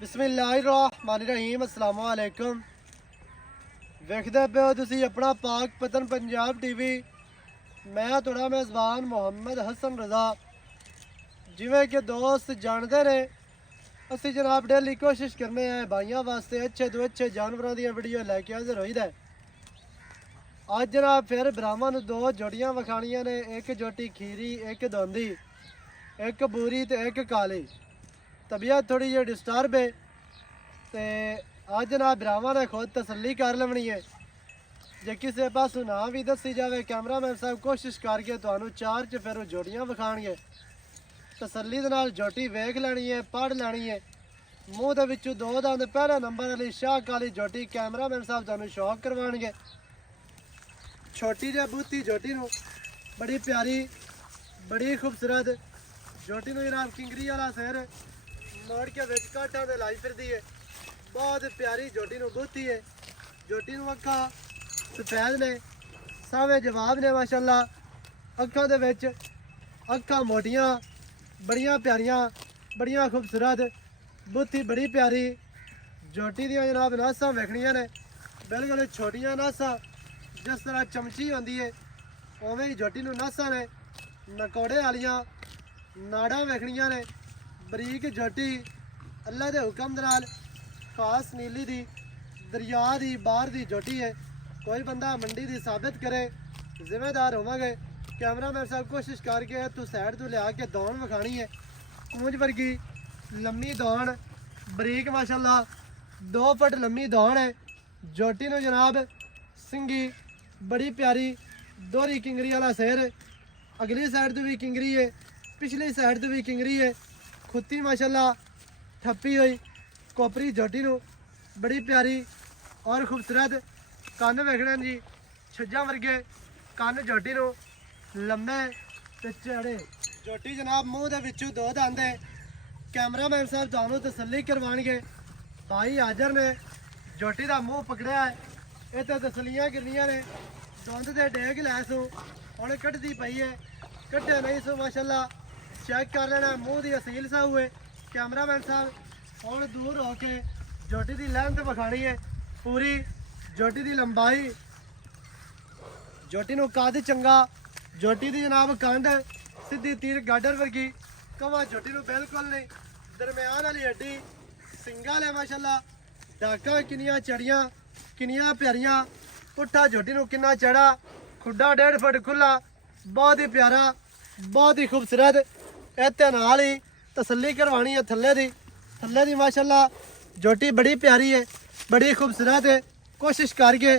बिस्मिल्लाहिर्रहमानिर्रहीम अस्सलाम वालेकुम। ਵੇਖਦੇ ਪਿਓ ਤੁਸੀਂ ਆਪਣਾ ਪਾਕ ਪਤਨ ਪੰਜਾਬ ਟੀਵੀ। ਮੈਂ ਤੁਹਾਡਾ ਮੇਜ਼ਬਾਨ ਮੁਹੰਮਦ ਹਸਨ ਰਜ਼ਾ। ਜਿਵੇਂ ਕਿ ਦੋਸਤ ਜਾਣਦੇ ਨੇ, ਅਸੀਂ ਜਨਾਬ ਡੇਲੀ ਕੋਸ਼ਿਸ਼ ਕਰਨੇ ਆ ਭਾਈਆਂ ਵਾਸਤੇ ਅੱਛੇ ਤੋਂ ਅੱਛੇ ਜਾਨਵਰਾਂ ਦੀਆਂ ਵੀਡੀਓ ਲੈ ਕੇ ਹਾਜ਼ਰ ਹੋਈਦਾ। ਅੱਜ ਜਨਾਬ ਫਿਰ ਭਰਾਵਾਂ ਨੂੰ ਦੋ ਜੋੜੀਆਂ ਵਿਖਾਣੀਆਂ ਨੇ, ਇੱਕ ਜੋਟੀ ਖੀਰੀ, ਇੱਕ ਦੋਂਦੀ, ਇੱਕ ਬੂਰੀ ਤੇ ਇੱਕ ਕਾਲੀ। तबीयत थोड़ी जी डिस्टर्ब है तो अज ना भरावां ने खुद तसल्ली कर लेनी है। जे किसी पासों ना भी दसी जाए, कैमरामैन साहब कोशिश करके तुहानू चार च फिर जोड़ियां विखाणगे। तसल्ली दे नाल जोटी वेख लैनी है, पढ़ लैनी है। मूँह दे विचों दो दंद पहले नंबर वाली शाह काली जोटी कैमरामैन साहब तुहानू शौक करवाणगे। छोटी जी बूती जोटी नू बड़ी प्यारी, बड़ी खूबसूरत जोटी नू जनाब किंगरी वाला सिर मोड़ के विच कांटा दे लाई फिरदी है। बहुत प्यारी जोटी नू बूती है। जोटी नू अखा सफेद ने, सावे जवाब ने माशाअल्लाह। अखा दे विच अखा मोटियां, बड़ियां प्यारियां, बड़ियां खूबसूरत, बूती बड़ी प्यारी। जोटी दियां जनाब नासां वेखणियां ने बिल्कुल छोटियां नासां, जिस तरह चमची होंदी है उवें ही जोटी नू नासां ने नकोड़े वालियां नाड़ां वेखणियां ने। बरीक जोटी अल्लाह के हुक्म दे नाल खास नीली दी दरिया दी बाहर दी जोटी है। कोई बंदा मंडी दी साबित करे, जिम्मेदार होवांगे। कैमरामैन साहब कोशिश करके तू साइड तो लिया के दौड़ विखाणी है। कूंज वर्गी लम्मी दौड़, बरीक माशाअल्लाह 2 फुट लम्मी दौड़ है। जोटी नू जनाब सिंगी बड़ी प्यारी, दोहरी किंगरी वाला सिर, अगली साइड तो भी किंगरी है, पिछली साइड तो भी किंगरी है। खुत्ती माशाअल्लाह ठप्पी हुई कोपरी जोटी नू बड़ी प्यारी और खूबसूरत। कन्न वेखने जी छज्जा वर्गे कन्न जोटी नू लम्बे ते चौड़े। जोटी जनाब मूँह दे विचों दो दंद है। कैमरामैन साहब तुहानू तसल्ली करवाणगे। भाई हाजर ने जोटी दा मूँह पकड़िया है, ये तो तसलियां करनियां ने। दुंद ते डेग लै सू हुण कढ़दी पई है, कढ़े नहीं सू माशाअल्लाह। चेक कर लेना मूँह की असील साहू है। कैमरामैन साहब हुण दूर होके जोटी की लैंथ विखाणी है पूरी। जोटी की लंबाई, जोटी नू कद चंगा, जोटी की जनाब कंड सीधी तीर गाडर वर्गी, कवा जोटी नू बिल्कुल नहीं, दरम्यान वाली हड्डी, सिंगा ले माशाअल्लाह। डाका किनियां चढ़ियां, किनियां प्यारियां, पुट्ठा जोटी नू किन्ना चढ़ा, खुड्डा 1.5 फुट खुला, बहुत ही प्यारा, बहुत ही खूबसूरत। इत्ते नाल ही तसल्ली करवानी है थल्ले दी माशाअल्लाह। जोटी बड़ी प्यारी है, बड़ी खूबसूरत है। कोशिश करके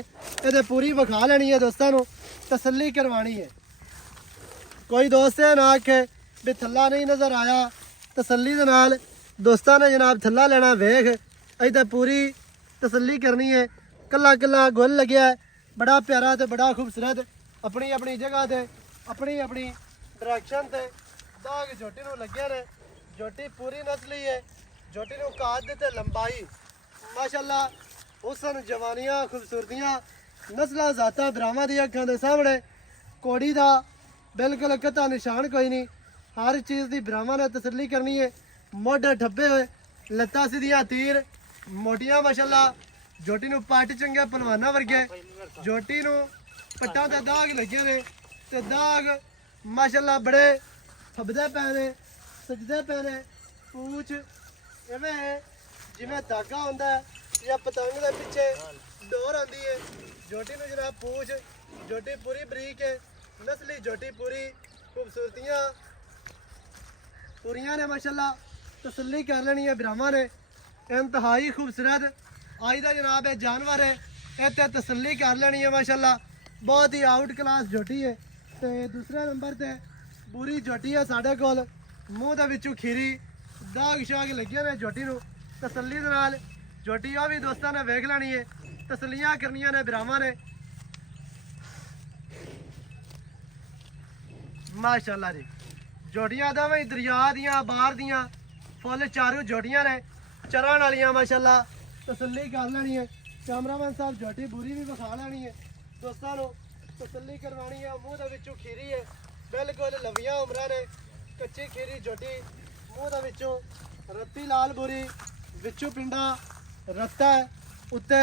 ये पूरी विखा लेनी है दोस्तों नू, तसल्ली करवानी है। कोई दोस्त ना आखे भी थल्ला नहीं नज़र आया, तसल्ली दे नाल दोस्तां ने जनाब थल्ला लेना वेख। अज तो पूरी तसल्ली करनी है। कला कला गुल लग्या है, बड़ा प्यारा तो बड़ा खूबसूरत, अपनी अपनी जगह ते अपनी अपनी डायरेक्शन ते दाग जोटी नू लगे ने। जोटी पूरी नस्ली है। जोटी नू कद ते लंबाई माशाअल्लाह, हुसन जवानियां खूबसूरतियां नस्लां जातां भरावां दी अखां दे सामने। कोड़ी दा बिल्कुल कता निशान कोई नहीं। हर चीज़ की भरावां ने तसल्ली करनी है। मोढे ठप्पे हुए, लत्तां सीधियां तीर, मोटियां माशाअल्लाह। जोटी नू पट चंगे पलवाना वर्गे। जोटी नू पट्टां ते दाग लगे ने ते दाग माशाअल्लाह बड़े फबदे पे ने, सजदे पे ने। पूछ इवें है जिवें धागा होंदा है या पतंग के पिछे डोर आती है। जोटी नू जनाब पूछ, जोटी पूरी बरीक है, नस्ली जोटी पूरी, खूबसूरतियाँ पूरियां ने माशाअल्लाह। तसल्ली कर लेनी है भरावां ने। इंतहाई खूबसूरत अज का जनाब है जानवर है, इत्ते तसल्ली कर लेनी है माशाअल्लाह। बहुत ही आउट क्लास जोटी है। तो दूसरे नंबर ते पूरी जोटी है साढ़े कोल। मूँह दे विचों खीरी, दाग शाग लगे ने जोटी नू। तसल्ली दे नाल जोटी आ भी दोस्तों ने वेख लेनी है, तसल्लियां करनियां ने भरावां ने माशाअल्लाह जी। जोटियां दोवें दरिया दियां बाहर दियां फुल चारू जोटियां ने, चरण वालियां माशाअल्लाह। तसल्ली कर लेनी है। कैमरामैन साहब जोटी बुरी भी विखा लेनी है दोस्तों नू, तसल्ली करवानी है। मूँह दे विचों खीरी है, बिल्कुल लंबियां उमरां ने, कच्ची खीरी जोटी, मूँह दे विचों रत्ती लाल बुरी, ਵਿੱਚੋਂ ਪਿੰਡਾ ਰੱਤਾ ਹੈ, ਉੱਤੇ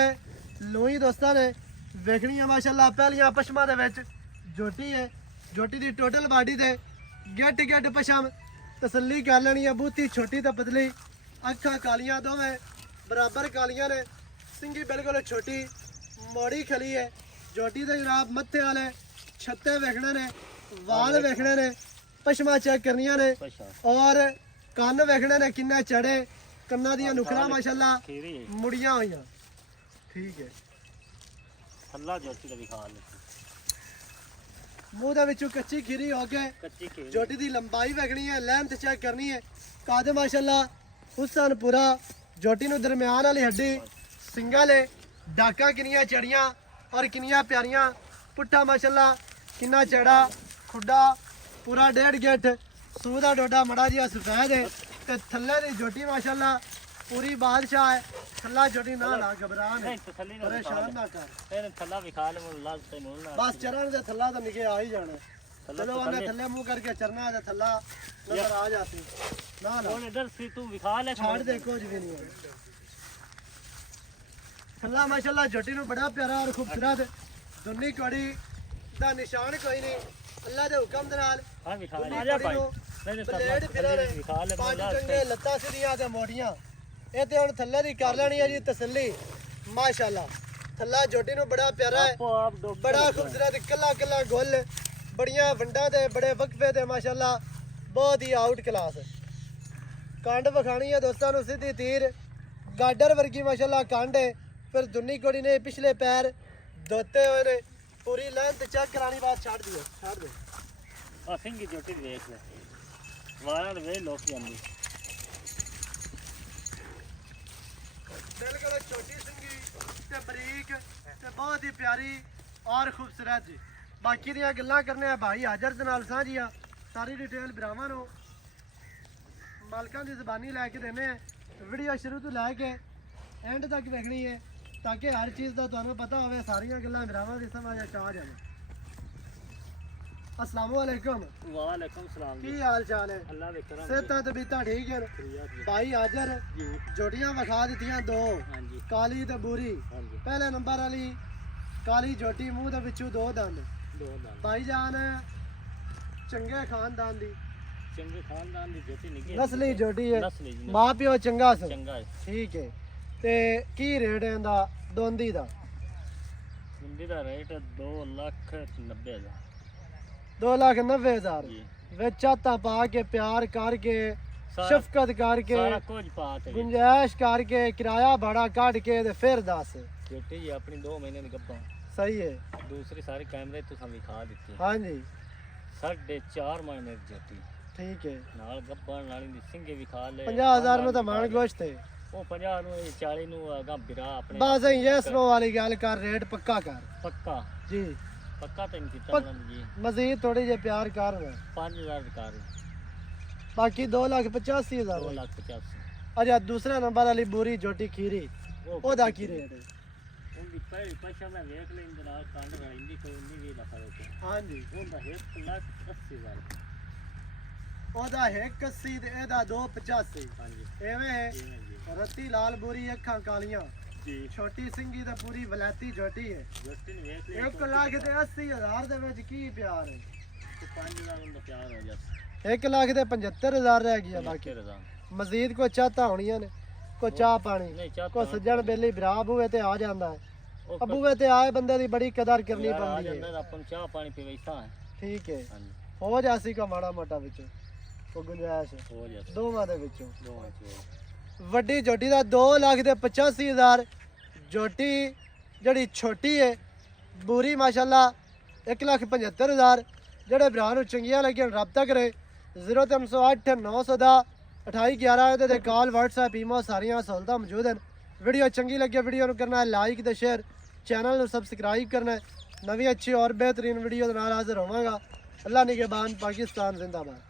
ਲੋਈ ਦੋਸਤਾਂ ਨੇ ਵੇਖਣੀ ਹੈ ਮਾਸ਼ਾਅੱਲਾ। ਪਹਿਲੀਆਂ ਪਸ਼ਮਾਂ ਦੇ ਵਿੱਚ ਝੋਟੀ ਹੈ, ਝੋਟੀ ਦੀ ਟੋਟਲ ਬਾਡੀ ਤੇ ਗਿੱਟ ਪਸ਼ਮ ਤਸੱਲੀ ਕਰ ਲੈਣੀ ਹੈ। ਬੂਤੀ ਛੋਟੀ ਤੇ ਪਤਲੀ, ਅੱਖਾਂ ਕਾਲੀਆਂ ਦੋਵੇਂ ਬਰਾਬਰ ਕਾਲੀਆਂ ਨੇ, ਸਿੰਗੀ ਬਿਲਕੁਲ ਛੋਟੀ, ਮੋੜੀ ਖਲੀ ਹੈ। ਝੋਟੀ ਦੇ ਜਨਾਬ ਮੱਥੇ ਵਾਲੇ ਛੱਤੇ ਵੇਖਣੇ ਨੇ, ਵਾਲ ਵੇਖਣੇ ਨੇ, ਪਸ਼ਮਾਂ ਚੈੱਕ ਕਰਨੀਆਂ ਨੇ ਔਰ ਕੰਨ ਵੇਖਣੇ ਨੇ ਕਿੰਨੇ ਚੜੇ, ਕੰਨਾਂ ਦੀਆਂ ਨੁਕਰਾਂ ਮਾਸ਼ਾਅੱਲਾ ਮੁੜੀਆਂ ਹੋਈਆਂ। ਠੀਕ ਹੈ, ਥੱਲਾ ਝੋਟੀ ਦਾ ਵਿਖਾ ਲੈ, ਮੂੰਹ ਦੇ ਵਿੱਚੋਂ ਕੱਚੀ ਖੀਰੀ ਹੋ ਕੇ ਕੱਚੀ ਖੀਰੀ। ਝੋਟੀ ਦੀ ਲੰਬਾਈ ਵੇਖਣੀ ਹੈ, ਲੈਂਥ ਚੈੱਕ ਕਰਨੀ ਹੈ। ਕਾਦ ਮਾਸ਼ਾਅੱਲਾ ਹੁਸਨ ਪੂਰਾ, ਝੋਟੀ ਨੂੰ ਦਰਮਿਆਨ ਵਾਲੀ ਹੱਡੀ, ਸਿੰਗਲ ਹੈ, ਡਾਕਾਂ ਕਿੰਨੀਆਂ ਚੜੀਆਂ ਔਰ ਕਿੰਨੀਆਂ ਪਿਆਰੀਆਂ, ਪੁੱਠਾ ਮਾਸ਼ਾਅੱਲਾ ਕਿੰਨਾ ਚੜਾ, ਖੁੱਡਾ ਪੂਰਾ 1.5 ਗਿੱਠ, ਸੂਹ ਦਾ ਡੋਡਾ ਮੜਾ ਜਿਹਾ ਸਫੈਦ ਹੈ ਤੇ ਥੱਲੇ ਦੀ ਝੋਟੀ ਮਾਸ਼ਾਅੱਲਾ ਪੂਰੀ ਬਾਦਸ਼ਾਹ ਹੈ। ਥੱਲਾ ਝੋਟੀ ਨਾ ਘਬਰਾ ਨਹੀਂ ਤਸੱਲੀ ਨਾਲ ਪਰੇਸ਼ਾਨ ਨਾ ਕਰ, ਇਹਨੇ ਥੱਲਾ ਵਿਖਾ ਲੈ ਮੈਨੂੰ ਲਾਲ ਤੇ ਮੂਲ ਨਾਲ ਬਸ ਚਰਨ ਦੇ ਥੱਲਾ ਤਾਂ ਨਿਕੇ ਆ ਹੀ ਜਾਣਾ। ਚਲੋ ਉਹਨੇ ਥੱਲੇ ਮੂੰਹ ਕਰਕੇ ਚਰਨਾ ਤੇ ਥੱਲਾ ਨਜ਼ਰ ਆ ਜਾਤੀ। ਨਾ ਨਾ ਹੁਣ ਇਧਰ ਸੀ ਤੂੰ ਵਿਖਾ ਲੈ, ਛਾੜ ਦੇ, ਕੁਝ ਵੀ ਨਹੀਂ ਹੈ। ਥੱਲਾ ਮਾਸ਼ਾਅੱਲਾ ਝੋਟੀ ਨੂੰ ਬੜਾ ਪਿਆਰਾ ਔਰ ਖੂਬਸੂਰਤ, ਦੁੰਨੀ ਕੜੀ ਦਾ ਨਿਸ਼ਾਨ ਕੋਈ ਨਹੀਂ, ਅੱਲਾ ਦੇ ਹੁਕਮ ਦੇ ਨਾਲ ਹਾਂ ਵਿਖਾ ਦੁੰਨੀ ਲੈ, ਆ ਜਾ ਕੜੀ ਭਾਈ। ਨੂੰ ਨਹੀਂ ਬਲੇਡ ਫਿਰਾਂ ਨੇ, ਵਿਖਾ ਲੈ ਪੰਜ ਮੈਨੂੰ ਚੰਗੇ ਲੱਤਾਂ ਸਿੱਧੀਆਂ ਤੇ ਮੋਟੀਆਂ। ਇਹ ਤੇ ਹੁਣ ਥੱਲੇ ਦੀ ਕਰ ਲੈਣੀ ਹੈ ਜੀ ਤਸੱਲੀ ਮਾਸ਼ਾਅੱਲਾ। ਥੱਲਾ ਝੋਟੀ ਨੂੰ ਬੜਾ ਪਿਆਰਾ ਹੈ, ਆਪੋ ਆਪ ਡੋਬ ਬੜਾ ਖੂਬਸੂਰਤ, ਕੱਲਾ ਗੁੱਲ, ਬੜੀਆਂ ਵੰਡਾਂ ਤੇ ਬੜੇ ਵਕਫੇ ਤੇ ਮਾਸ਼ਾਅੱਲਾ, ਬਹੁਤ ਹੀ ਆਊਟ ਕਲਾਸ। ਕੰਡ ਵਿਖਾਣੀ ਹੈ ਦੋਸਤਾਂ ਨੂੰ ਸਿੱਧੀ ਤੀਰ, ਗਾਡਰ ਵਰਗੀ ਮਾਸ਼ਾਅੱਲਾ ਕੰਡ ਹੈ। ਫਿਰ ਦੁੰਨੀ ਕੋੜੀ ਨੇ ਪਿਛਲੇ ਪੈਰ ਧੋਤੇ ਹੋਏ ਨੇ, ਪੂਰੀ ਲੈਂਥ ਚੈੱਕ ਕਰਾਣੀ, ਬਾਅਦ ਛੱਡ ਦਿਓ, ਛੱਡ ਦੇ। ਆ ਸਿੰਘੀ ਝੋਟੀ ਦੇਖ ਲੈ, ਵਾਲਾਂ ਦੇ ਵੇ ਲੋਕ ਜਾਂਦੀ ਬਿਲਕੁਲ ਛੋਟੀ ਸਿੰਗੀ ਤੇ ਬਰੀਕ ਤੇ ਬਹੁਤ ਹੀ ਪਿਆਰੀ ਔਰ ਖੂਬਸੂਰਤ ਜੀ। ਬਾਕੀ ਦੀਆਂ ਗੱਲਾਂ ਕਰਨੇ ਆ ਭਾਈ ਹਾਜ਼ਰ ਦੇ ਨਾਲ ਸਾਂਝੀਆਂ, ਸਾਰੀ ਡਿਟੇਲ ਭਰਾਵਾਂ ਨੂੰ ਮਾਲਕਾਂ ਦੀ ਜ਼ਬਾਨੀ ਲੈ ਕੇ ਦੇਣੇ ਆ। ਵੀਡੀਓ ਸ਼ੁਰੂ ਤੋਂ ਲੈ ਕੇ ਐਂਡ ਤੱਕ ਵੇਖਣੀ ਹੈ ਤਾਂ ਕਿ ਹਰ ਚੀਜ਼ ਦਾ ਤੁਹਾਨੂੰ ਪਤਾ ਹੋਵੇ, ਸਾਰੀਆਂ ਗੱਲਾਂ ਭਰਾਵਾਂ ਦੀ ਸਮਝ ਆ ਜਾਣ। अस्सलाम वालेकुम। वालेकुम सलाम की हाल चाल है? अल्लाह दे करम सेहतां ते बीता ठीक है? भाई हाजर जी जोटियां विखा दित्तियां दो, हां जी काली ते बूरी। हां जी पहले नंबर वाली काली झोटी मूंह दे विचों दो दंद। दो दान भाईजान चंगे खानदान दी चंगे खानदान दी बेटी निके नस्ली झोटी है, नस्ली जी मां प्यो चंगा स, चंगा है ठीक है। ते की रेट है दा दोंदी दा? मुंडी दा रेट 2,90,000 2,90,000 जी ਵਿੱਚ ਚਾਤਾਂ ਪਾ ਕੇ ਪਿਆਰ ਕਰਕੇ ਸਾਰਾ- ਸ਼ਫਕਤ ਕਰਕੇ सारा कुछ पात है ਗੁੰਜਾਇਸ਼ ਕਰਕੇ ਕਿਰਾਇਆ ਭਾੜਾ ਕੱਢ ਕੇ ਤੇ ਫਿਰ ਦੱਸ। बेटी जी अपनी 2 महीने दी गब्बा ਸਹੀ ਹੈ, दूसरी सारी कैमरे तो हम दिखा देती ਹਾਂਜੀ 4.5 महीने दी बेटी ਠੀਕ ਹੈ। ਨਾਲ ਗੱਬਾ ਨਾਲੀ ਦੀ ਸਿੰਘੇ ਵਿਖਾ ਲੈ 50,000 ਨੂੰ ਤਾਂ ਮਾਣ ਗੋਸ਼ਤ ਹੈ। ਉਹ 50 ਨੂੰ ਇਹ 40 ਨੂੰ ਅਗਾ ਬਿਰਾ ਆਪਣੇ ਬਸ ਯੈਸ ਨੋ ਵਾਲੀ ਗੱਲ ਕਰ, ਰੇਟ ਪੱਕਾ ਕਰ ਪੱਕਾ ਜੀ। ਪੱਕਾ ਤਾਂ ਨਹੀਂ ਕੀਤਾ ਪੱਕ- ਉਹਨਾਂ ਨੇ ਜੀ ਮਜ਼ੀਦ ਥੋੜੀ ਜਿਹੀ ਪਿਆਰ ਕਰ, 5000 ਦੀ ਕਾਰ ਬਾਕੀ 2,85,000 2,85,000 ਅੱਛਾ ਦੂਸਰਾ ਨੰਬਰ ਵਾਲੀ ਬੂਰੀ ਝੋਟੀ ਖੀਰੀ, ਉਹਦਾ ਕੀ ਰੇਟ ਹੈ? ਉਹਦੀ ਪਹਿਲੀ ਪਛਾ ਮੈਂ ਵੇਖ ਲਈ ਇਹਦੇ ਨਾਲ ਕੰਡ ਰਾਈਂਦੀ ਕੋਈ ਨਹੀਂ ਵੀ ਲਖਾ ਦੇ ਹਾਂਜੀ ਉਹਦਾ 1,80,000 ਉਹਦਾ 180 ਤੇ ਇਹਦਾ 285। ਹਾਂਜੀ ਐਵੇਂ ਹੈ। ਜਿਵੇਂ ਜੀ ਰੱਤੀ ਲਾਲ ਬੂਰੀ, ਅੱਖਾਂ ਕਾਲੀਆਂ, ਜੀ ਛੋਟੀ ਸਿੰਘੀ ਤੇ ਪੂਰੀ ਵਲੈਤੀ ਝੋਟੀ ਹੈ। ਜੱਟੀ ਨੂੰ ਵੇਖ ਲਈ 1,80,000 ਦੇ ਵਿੱਚ ਕੀ ਪਿਆਰ ਹੈ? 5,000 ਦਾ ਪਿਆਰ ਹੋ ਜਾ 1,75,000 ਰਹਿ ਗਿਆ। ਬਾਕੀ ਰਜ਼ਾ ਮਜ਼ੀਦ ਕੋਈ ਚਾਹਤਾ ਹੋਣੀਆਂ ਨੇ, ਕੋਈ ਚਾਹ ਪਾਣੀ, ਨਹੀਂ ਚਾਹ ਕੋਈ ਸੱਜਣ ਬੇਲੀ ਬਰਾਬ ਹੋਵੇ ਤੇ ਆ ਜਾਂਦਾ ਹੈ। ਉਹ ਅਬੂਵੇ ਤੇ ਆਏ ਬੰਦੇ ਦੀ ਬੜੀ ਕਦਰ ਕਰਨੀ ਆ ਪੈਂਦੀ ਜਾਂਦਾ ਹੈ। ਤਾਂ ਆਪਾਂ ਨੂੰ ਚਾਹ ਪਾਣੀ ਪੀਵੈਸਾ ਹੈ ਠੀਕ ਹੈ, ਹਾਂਜੀ ਹੋ ਜਾਸੀ ਕੋ ਮਾੜਾ ਮੋਟਾ ਵਿੱਚ ਕੋ ਗੁੰਜਾਇਸ਼ ਹੋ ਜਾ ਦੋਵਾਂ ਦੇ ਵਿੱਚੋਂ। ਦੋਵਾਂ ਚ ਵੱਡੀ ਝੋਟੀ ਦਾ 2,85,000, ਝੋਟੀ ਜਿਹੜੀ ਛੋਟੀ ਹੈ ਬੂਰੀ ਮਾਸ਼ਾਅੱਲਾ 1,75,000। ਜਿਹੜੇ ਭਰਾ ਨੂੰ ਚੰਗੀਆਂ ਲੱਗੀਆਂ ਰਾਬਤਾ ਕਰੇ 0308 900 ਦਾ 2811 ਇਹਦੇ ਤੇ ਕਾਲ WhatsApp ਈਮੋ ਸਾਰੀਆਂ ਸਹੂਲਤਾਂ ਮੌਜੂਦ ਹਨ। ਵੀਡੀਓ ਚੰਗੀ ਲੱਗੇ ਵੀਡੀਓ ਨੂੰ ਕਰਨਾ ਹੈ ਲਾਈਕ ਤੇ ਸ਼ੇਅਰ, ਚੈਨਲ ਨੂੰ ਸਬਸਕ੍ਰਾਈਬ ਕਰਨਾ ਹੈ। ਨਵੀਂ ਅੱਛੀ ਔਰ ਬਿਹਤਰੀਨ ਵੀਡੀਓ ਦੇ ਨਾਲ ਹਾਜ਼ਰ ਹੋਵਾਂਗਾ। ਅੱਲਾ ਨਿਗਹਿਬਾਨ, ਪਾਕਿਸਤਾਨ ਜ਼ਿੰਦਾਬਾਦ।